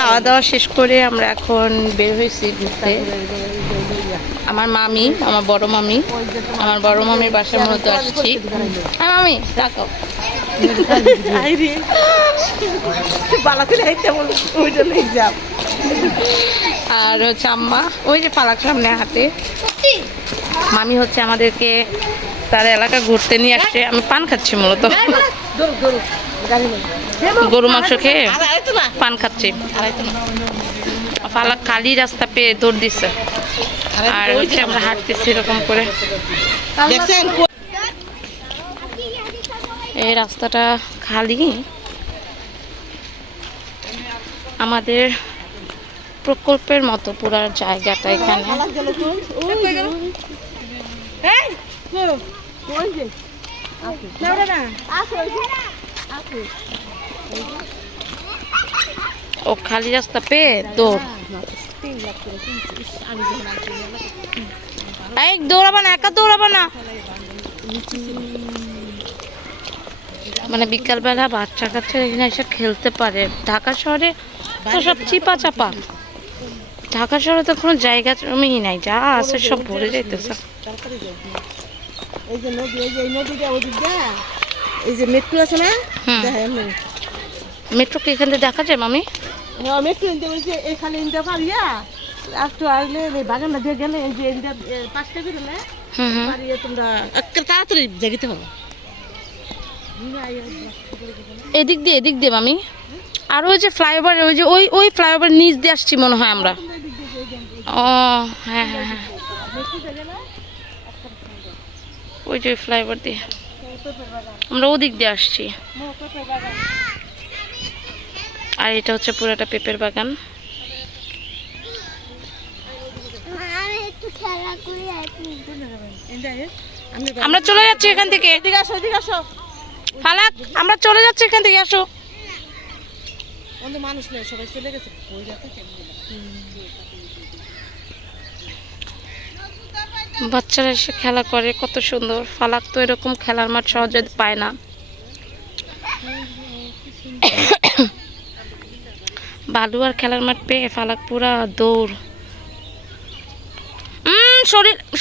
খাওয়া দাওয়া শেষ করে আমরা এখন বের হয়েছি ঘুরতে। আমার মামি, আমার বড় মামি, আমার বড় মামির বাসায় মূলত আসছি। হ্যাঁ মামি রাখো। আর হচ্ছে আম্মা ওই যে পালাক সামনে হাতে। মামি হচ্ছে আমাদেরকে তার এলাকা ঘুরতে নিয়ে আসছে। আমি পান খাচ্ছি মূলত, গরু মাংস খেয়ে পান খাচ্ছি। পালাক খালি রাস্তা পেয়ে দৌড় দিচ্ছে আর হচ্ছে আমরা হাঁটতেছি এরকম করে। এই রাস্তাটা খালি, আমাদের প্রকল্পের মতো পুরো জায়গাটা এখানে। ও খালি রাস্তা পেয়ে দৌড়। এই দৌড়াবা না, একা দৌড়াবা না। মানে বিকালবেলা বাচ্চা কাচ্চা এখানে এসে খেলতে পারে। ঢাকা শহরে তো সব চিপা চাপা, ঢাকা শহরে তো কোনো জায়গা জমি নাই, যা আছে সব ভরে যাইতেছে। এই যে নদী, এই যে নদীটা ওদিকটা, এই যে মেট্রো আছে না, মেট্রো কি এখান থেকে দেখা যায় মামি? হ্যাঁ মেট্রো ইনতে বলছে এখানে ইনতে পারিয়া একটু আসলে বাগানটা দিয়ে গেলে এই যে ইনটা 5টা করে না পারিয়ে তোমরা একটা তাড়াতাড়ি জাগিতে হবে। এদিক দিয়ে মামি। আর ওই যে ফ্লাইওভার, ওই যে ওই ফ্লাইওভার নিচ দিয়ে আসছি মনে হয় আমরা। ও হ্যাঁ হ্যাঁ হ্যাঁ, ওই যে ফ্লাইওভার দিয়ে আমরা ওদিক দিয়ে আসছি। আর এটা হচ্ছে পুরোটা পেঁপের বাগান। আমরা চলে যাচ্ছি এখান থেকে। ফালাক আমরা চলে যাচ্ছি এখান থেকে, আসো। মানুষ নেই, সবাই চলে গেছে। বাচ্চারা এসে খেলা করে, কত সুন্দর। ফালাক তো এরকম খেলার মাঠ সহজে পায় না। বালু আর খেলার মাঠ পেয়ে ফালাক পুরা দৌড়।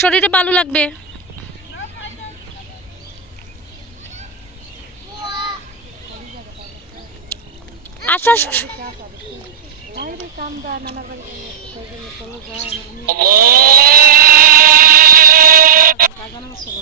শরীরে বালু লাগবে। আসো আসো।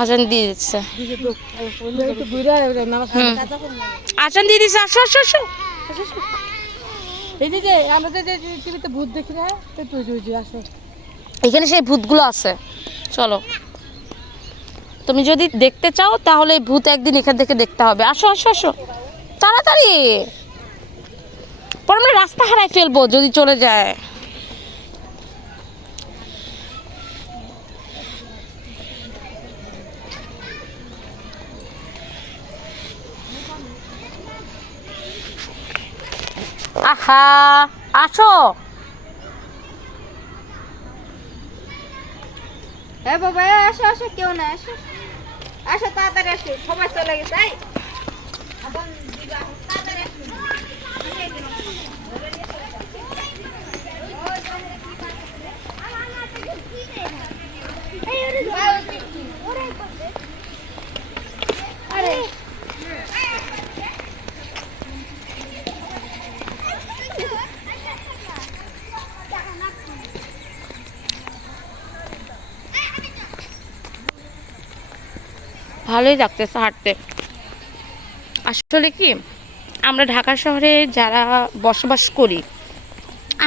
আজান দিয়ে দিচ্ছে, আজান দিয়ে দিচ্ছে। আসো আসো আসো। এই যে আমরা যে টিভিতে ভূত দেখি না, আসো এখানে সেই ভূতগুলো আছে। চলো, তুমি যদি দেখতে চাও তাহলে এই ভূত একদিন এখান থেকে দেখতে হবে। আসো আসো আসো তাড়াতাড়ি, পরে আমরা রাস্তা হারাই ফেলবো যদি চলে যায়। আহা আসো। হ্যাঁ বাবা আসো আসো, কেউ না, আসো আসো তাড়াতাড়ি আসো, সবাই চলে গেছে। ভালোই লাগতেছে হাঁটতে। আসলে কি, আমরা ঢাকা শহরে যারা বসবাস করি,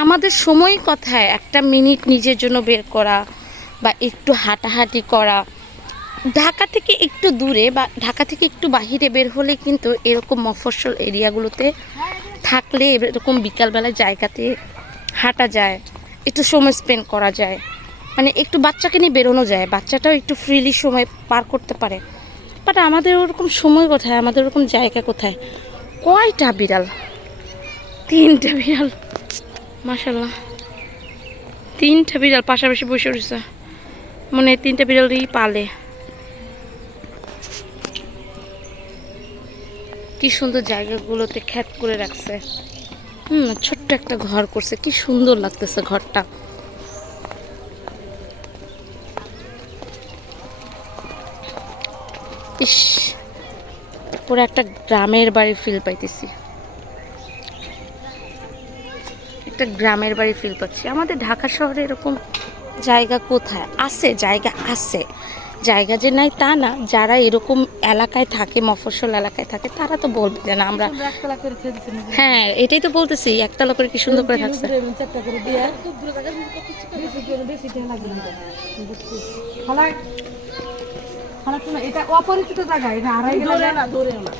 আমাদের সময় কথায় একটা মিনিট নিজের জন্য বের করা বা একটু হাঁটাহাঁটি করা, ঢাকা থেকে একটু দূরে বা ঢাকা থেকে একটু বাহিরে বের হলে কিন্তু এরকম মফস্বল এরিয়াগুলোতে থাকলে এরকম বিকালবেলা জায়গাতে হাঁটা যায়, একটু সময় স্পেন্ড করা যায়, মানে একটু বাচ্চাকে নিয়ে বেরোনো যায়, বাচ্চাটাও একটু ফ্রিলি সময় পার করতে পারে। বাট আমাদের ওরকম সময় কোথায়, আমাদের ওরকম জায়গা কোথায়? কয়টা বিড়াল? 3টা বিড়াল, মাশাআল্লাহ 3টা বিড়াল পাশাপাশি বসে রয়েছে। মনে হয় 3টা বিড়ালই পালে। কি সুন্দর জায়গাগুলোতে খ্যাত করে রাখছে। ছোট্ট একটা ঘর করছে, কি সুন্দর লাগতেছে ঘরটা। ইস, পুরো একটা গ্রামের বাড়ি ফিল পাইতেছি, একটা গ্রামের বাড়ি ফিল পাচ্ছি। আমাদের ঢাকা শহরে এরকম জায়গা কোথায় আছে? জায়গা আছে, জায়গা যে নাই তা না। যারা এরকম এলাকায় থাকে, মফস্বল এলাকায় থাকে, তারা তো বলবে যে না আমরা, হ্যাঁ এটাই তো বলতেছি, একতলা করে কি সুন্দর করে থাকছে। এটা অপরিচিত জায়গা, এটা হারাই গেলে না, দৌড়ে না।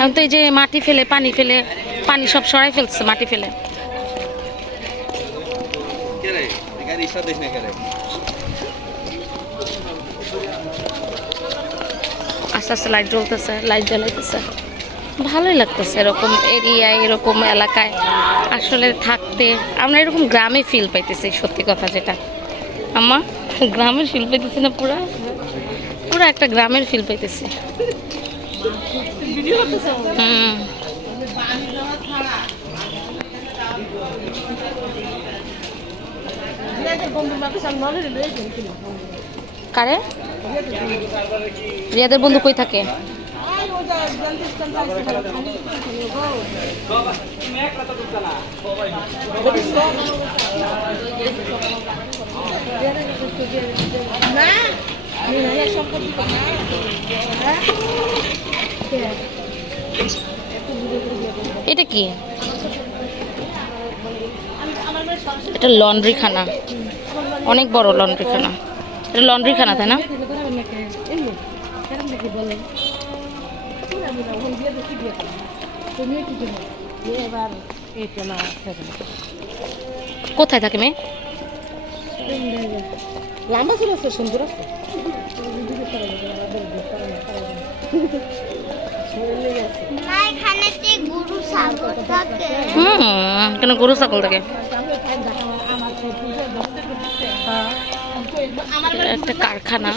এখন তো এই যে মাটি ফেলে, পানি সব সরাই ফেলছে, মাটি ফেলে। আস্তে আস্তে লাইট জ্বলতেছে, লাইট জ্বালাইতেছে, ভালোই লাগতেছে এরকম এরিয়ায়, এরকম এলাকায় আসলে থাকতে। আমরা এরকম গ্রামে ফিল পাইতেছি, সত্যি কথা যেটা আমা, গ্রামের ফিল পাইতেছি না, পুরা পুরা একটা গ্রামের ফিল পাইতেছি। কারে? রিয়াদের বন্ধু কই থাকে? এটা কি? এটা লন্ড্রি খানা, অনেক বড় লন্ড্রি খানা। এটা লন্ড্রি খানা তাই না? কোথায় থাকে মেয়ে? লম্বা ছিল, সুন্দর আছে। কেন গরু ছাগল থাকে? একটা কারখানা,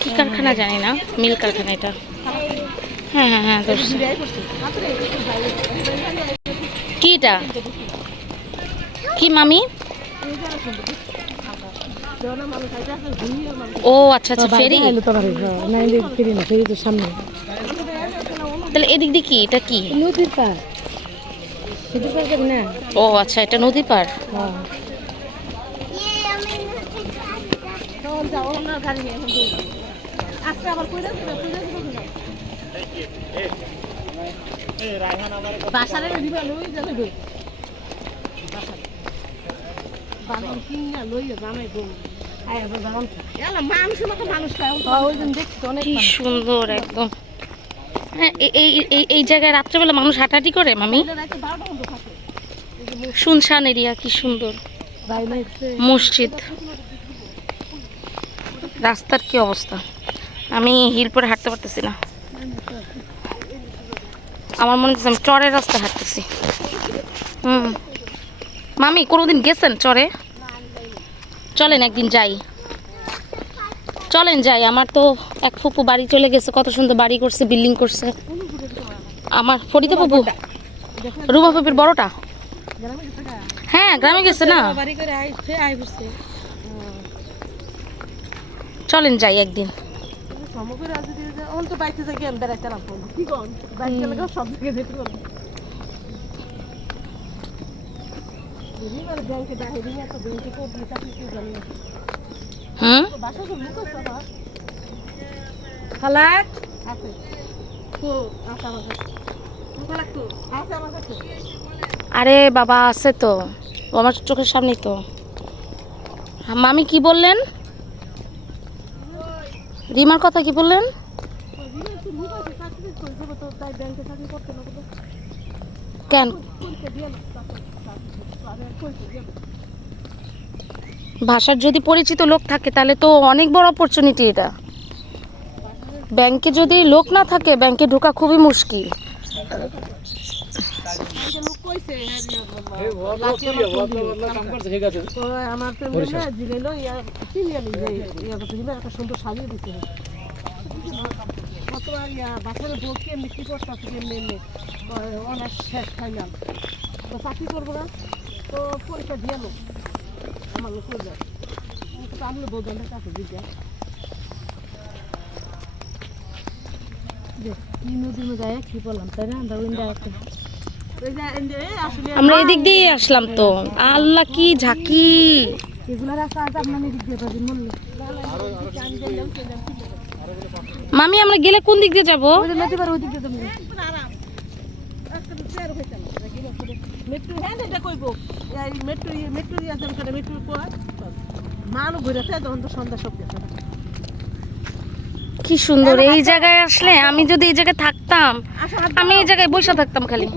কি কারখানা জানি না, মিল কারখানা এটা। হ্যাঁ হ্যাঁ হ্যাঁ, কি এটা? কি মামি? ও আচ্ছা আচ্ছা, ফেরি। তাহলে এদিক দিয়ে কি, এটা কি? নদীর পার। ও আচ্ছা, এটা নদী পার। কি সুন্দর একদম। হ্যাঁ, এই জায়গায় রাত্রেবেলা মানুষ হাঁটাহাঁটি করে মামি। শুনশান এরিয়া, কি সুন্দর। মসজিদ, রাস্তার কি অবস্থা। আমি হিল পরে হাঁটতে পারতেছি না, আমার মনে হচ্ছে আমি চরের রাস্তায় হাঁটতেছি। মামি কোনোদিন গেছেন চরে? চলেন একদিন যাই, চলেন যাই। আমার তো এক ফুপু বাড়ি চলে গেছে, কত সুন্দর বাড়ি করছে, বিল্ডিং করছে। আমার ফরিদা ফুপু, রুমা ফুপির বড়টা, হ্যাঁ গ্রামে গেছে না। চলেন যাই একদিন। হুম বাসা তো মুখ আছে আমার। খালাক আছে তো আছে আমার কাছে। খালাক তো আছে আমার কাছে। আরে বাবা আছে তো, ও আমার চোখের সামনেই তো। মামি কি বললেন? রিমার কথা কি বললেন? কেন? ভাষার যদি পরিচিত লোক থাকে তাহলে তো অনেক বড় অপরচুনিটি এটা। ব্যাংকে যদি লোক না থাকে ব্যাংকে ঢোকা খুবই মুশকিল। আমার প্রেমে জিগাইলো কিনে আনি একটা সুন্দর সাজিয়ে দিতে কত বাসার বউ কেমনি কি করতে কেমনি এমনি অনার্স শেষ ফাইনাল তো চাকরি করবো না তো পরীক্ষা দিয়ে নো আমার লোক করে যায় আমি বৌদ্ধের কাছে দিতে কি নদীর মধ্যে কি বললাম তাই না আমরা আমরা এদিক দিয়ে আসলাম তো। আল্লাহ কি ঝাঁকি! এগুলো রাস্তা আছে আপনার এদিক দিয়ে পাবেন মূল্য মামি আমরা গেলে কোন দিক দিয়ে যাবো? নদী পার ওই দিক দিয়ে যাবেন মেট্রো হ্যাঁ এটা কইব এই মেট্রো দিয়ে যাবেন কেন মেট্রো পর মানও ঘুরেছে তখন তো সন্ধ্যা সব গেছে কি সুন্দর এই জায়গায় আসলে। আমি যদি এই জায়গায় থাকতাম, আমি এই জায়গায় বসে থাকতাম খালি।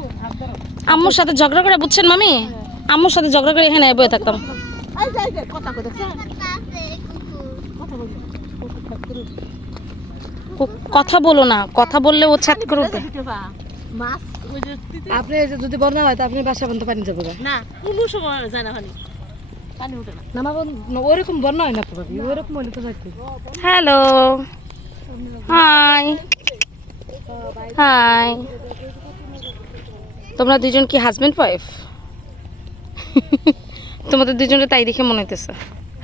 আম্মুর সাথে ঝগড়া করে, বুঝছেন মামি, আম্মুর সাথে ঝগড়া করে এখানে বসে থাকতাম। এই যে কথা কই দেখছ কথা বলো না, কথা বললে ও ছাত করে উঠবে। মাছ ওই যে আপনি যদি বন্যা হয় তো আপনি বাসা বন্ধ পানি যাবো না কোনো সময় যায় না পানি পানি ওঠে না না ওইরকম বন্যা হয় না তো ভাবি, ওইরকম হলে তো যাইতে। Hello, high high. তোমরা দুজন কি হাজব্যান্ড ওয়াইফ? তোমাদের দুজনে তাই দেখে মনে হইতেছে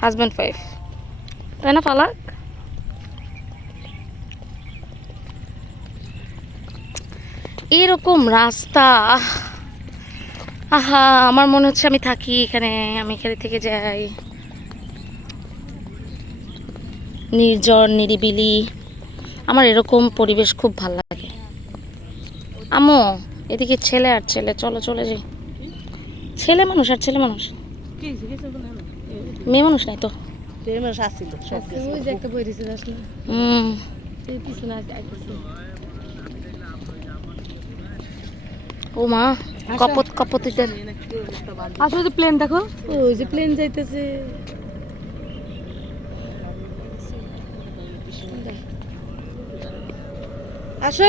হাজব্যান্ড ওয়াইফ, তাই না ফালাক? এরকম রাস্তা, আহা আমার মনে হচ্ছে আমি থাকি এখানে, আমি এখানে থেকে যাই। নির্জন নিরিবিলি, আমার এরকম পরিবেশ খুব ভালো লাগে। আম্মু এদিকে ছেলে আর ছেলে, চলো চলে যাই। ছেলে মানুষ আর ছেলে মানুষ, কি কিছু বলে না মেয়ে মানুষ নাই তো। এই মাস আসছিল সব ওই যে একটা বই দিছে যাস না, হুম এই পিছনে আইতেছে। ও মা, কপত কপতিদের। আসলে যে প্লেন দেখো, ওই যে প্লেন যাইতেছে। আসো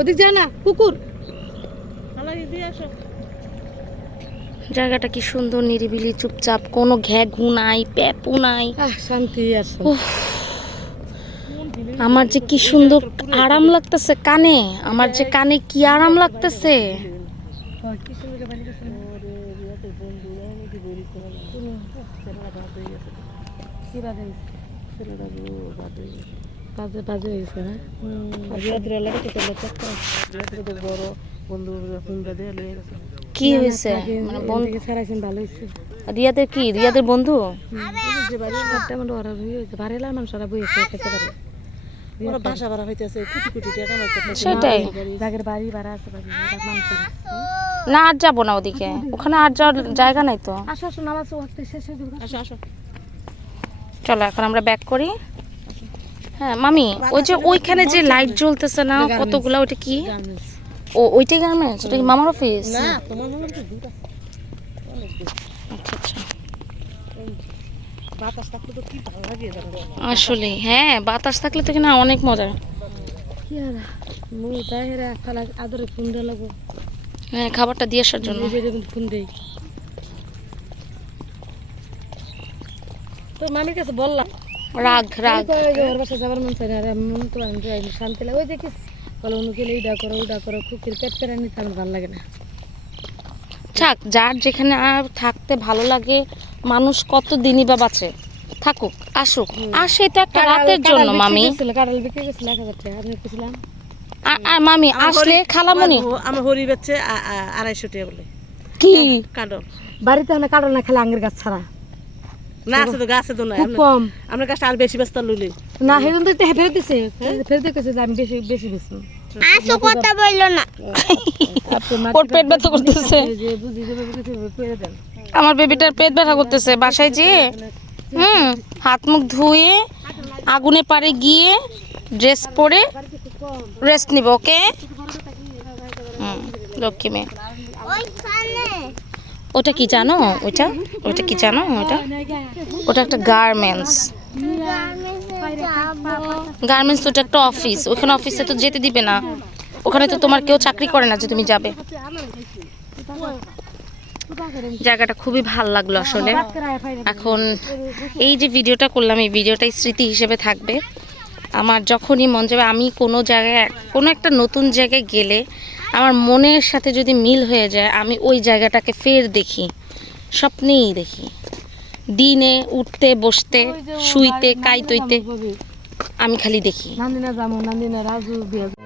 ওদিক যায় না, কুকুর। খালা দিয়ে আসো জায়গাটা কি সুন্দর, নিরিবিলি, চুপচাপ, কোনো ঘ্যা ঘু নাই, প্যাপু নাই। শান্তি আছে। উফ, আমার যে কি সুন্দর আরাম লাগতেছে কানে, আমার যে কানে কি আরাম লাগতেছে। কি সুন্দর বাড়ি গেছে না? কি বাজে বাজে বাজে হয়েছে না? রাত্রে লাগে তো বড় বন্ধু হুমরা দিয়ে লয়ে গেছে কি হয়েছে? মানে বন্ধু থেকে ছাড়াইছেন ভালো হয়েছে। রিয়াদের কি, রিয়াদের বন্ধু? যে বাড়ি ঘরটা আমার ওরা হয়েছে বাড়িলা মানুষ ওরা বইয়েছে খেতে পারে। ওরা বাসা ভাড়া হইতেছে কোটি কোটি টাকা কামাইতেছে সেটাই। জাগের বাড়ি ভাড়া আছে বাড়ি মানুষের। না আর যাবো না ওদিকে, ওখানে আর যাওয়ার জায়গা নাই তো। আসো আসো নামাজ ওয়াক্তে শেষ হয়ে যাবে। আসো আসো চলো এখন আমরা ব্যাক করি। হ্যাঁ মামি, ওই যে ওইখানে যে লাইট জ্বলতেছে না কতগুলা, ওইটা কি? ও ওইটাই গার্মেন্টস? ওটা কি মামার অফিস? না তোমার মনে হয় দূর আছে আচ্ছা আচ্ছা, বাতাস থাকলে তো কি ভালো লাগে জানো আসলে হ্যাঁ বাতাস থাকলে তো কিনা অনেক মজা। কি আর মুই তাহেরা খালা আদরে ফোন দে লাগো। হ্যাঁ খাবারটা দিয়ে আসার জন্য। ফোন দেই তো মামির কাছে বললাম রাগ রাগ। ওর বাসা যাবার মন চাই না, আর মন তো শান্তি লাগে। ওই যে কি বলো অনুকে এইটা করো ওইটা করো, কুকির পেট পেরা নিতে আমার ভালো লাগে না। থাক, যার যেখানে আর থাকতে ভালো লাগে, মানুষ কত দিনই বা বাঁচে, থাকুক আসুক। আসে তো একটা রাতের জন্য মামি। কাঁঠাল বিক্রি গেছিল 1000 টাকা, আমি কইছিলাম। আর মামি আসলে খালামণি আমার হরি বেচছে 250 টাকা বলে কি কাঁদো বাড়িতে না কাঁঠাল না খেলে আঙ্গের গাছ ছাড়া না আছে তো গাছে তো নাই খুব কম আমরা গাছটা আর বেশি ব্যস্ত লইলে না হেরুন তো ফেরত দিছে ফেরত দিছে যে আমি বেশি বেশি বেশি আসো কথা বললো না ওর পেট ব্যথা করতেছে যে বুঝি যে কিছু করে দেন আমার বেবিটার পেট ব্যথা করতেছে বাসায় যেয়ে হাত মুখ ধুয়ে আগুনে পাড়ে গিয়ে ড্রেস পরে রেস্ট নিব ওকে লক্ষ্মী মেয়ে ওইখানে ওটা কি জানো ওটা ওটা কি জানো ওটা একটা গার্মেন্টস গার্মেন্টস ওটা একটা অফিস ওখানে অফিসে তো যেতে দিবে না ওখানে তো তোমার কেউ চাকরি করে না যে তুমি যাবে জায়গাটা খুবই ভালো লাগলো আসলে এখন এই যে ভিডিওটা করলাম এই ভিডিওটাই স্মৃতি হিসেবে থাকবে আমার যখনই মন যাবে আমি কোনো জায়গায় কোনো একটা নতুন জায়গায় গেলে আমার মনের সাথে যদি মিল হয়ে যায় আমি ওই জায়গাটাকে ফের দেখি স্বপ্নেই দেখি দিনে উঠতে বসতে শুইতে কাইতইতে আমি খালি দেখি নান্দিনা জামো নান্দিনা রাজু বিয়া